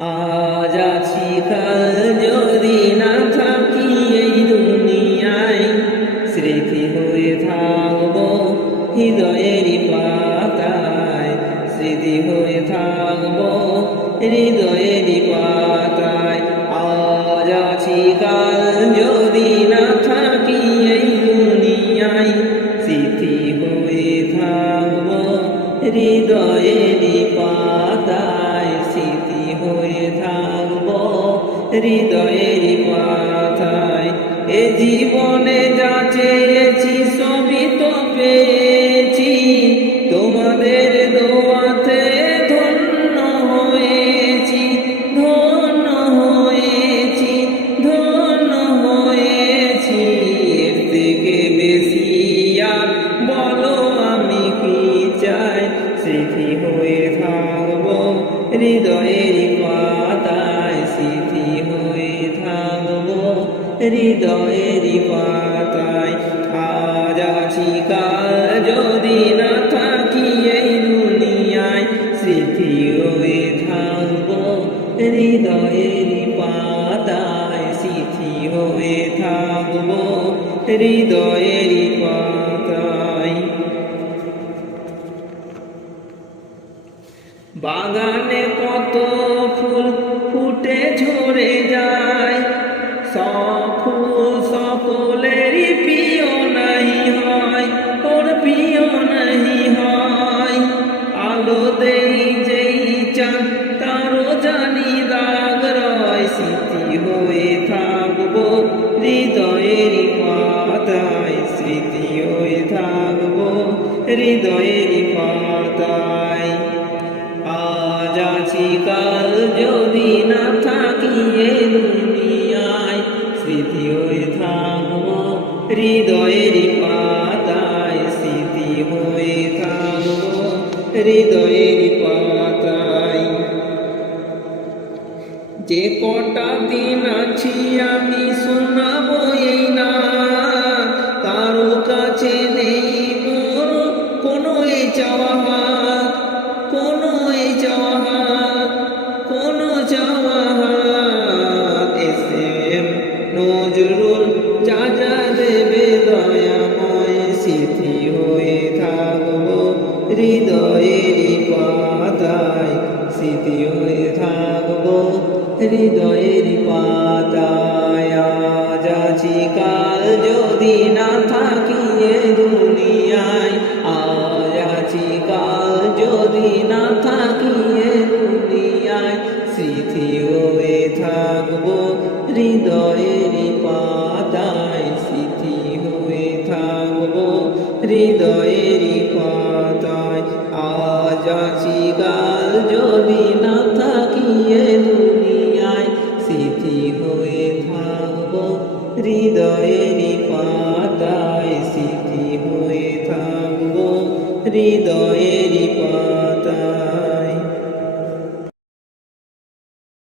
আজ আছি কাল যদি না থাকি এই দুনিয়ায়, স্মৃতি হয়ে থাকবো হৃদয়েরই পাতায়, স্মৃতি হয়ে থাকবো হৃদয়েরই পাতায়। আজ আছি কাল যদি না থাকি এই দুনিয়ায়, স্মৃতি হয়ে থাকবো হৃদয়েরই পাতায়, স্মৃতি হয়ে থাকবো হৃদয়েরই পাতায়। এ জীবনে যা চেয়েছি সবই তো পেয়েছি, তোমাদের দোয়াতে ধন্য হয়েছি, ধন্য হয়েছি, ধন্য হয়েছি। এর থেকে বেশি আর বলো আমি কি চাই, স্মৃতি হয়ে থাকবো হৃদয়েরই পাতায়, স্মৃতি হয়ে থাকবো হৃদয়েরই পাতায়। আজ আছি কাল যদি না থাকি এই দুনিয়ায়, স্মৃতি হয়ে থাকবো হৃদয়েরই পাতায়, স্মৃতি হয়ে থাকবো হৃদয়েরই পাতায়। বাগানে কত ফুল ফুটে ঝরে যায়, সব ফুল সকলেরই প্রিয় নাহি হয়, ওর প্রিয় নাহি হয়। আলো দেই যেই চাঁদ তারও জানি দাগ রয়, স্মৃতি হয়ে থাকবো হৃদয়েরই পাতায়, স্মৃতি হয়ে থাকবো হৃদয়েরই পাতায়। আজ আছি কাল যদি না থাকি এ দুনিয়ায়, স্মৃতি হয়ে থাকবো হৃদয়েরই পাতায়, স্মৃতি হয়ে থাকবো হৃদয়েরই পাতায়। যে কটা দিন আছি আমি শোনাবো এই না, কারো কাছে নেই মোর কোনো এই চাওয়া, কোনো এই চাওয়া, কোনো চাওয়া। এসএম নজরুল যা যা দেবে দয়াময়, স্মৃতি হয়ে থাকবো হৃদয়েরই পাতায়, স্মৃতি হয়ে থাকবো হৃদয়েরই পাতায়। আজ আছি কাল যদি না থাকি এ দুনিয়ায়, আজ আছি কাল যদি না থাকি এ দুনিয়ায়, স্মৃতি হয়ে থাকবো হৃদয়েরই পাতায়, স্মৃতি হয়ে থাকবো হৃদয়েরই পাতায়। আজ আছি কাল যদি না থাকি এ দুনিয়ায়, স্মৃতি হয়ে থাকবো হৃদয়েরই পাতায়, স্মৃতি হয়ে থাকবো হৃদয়।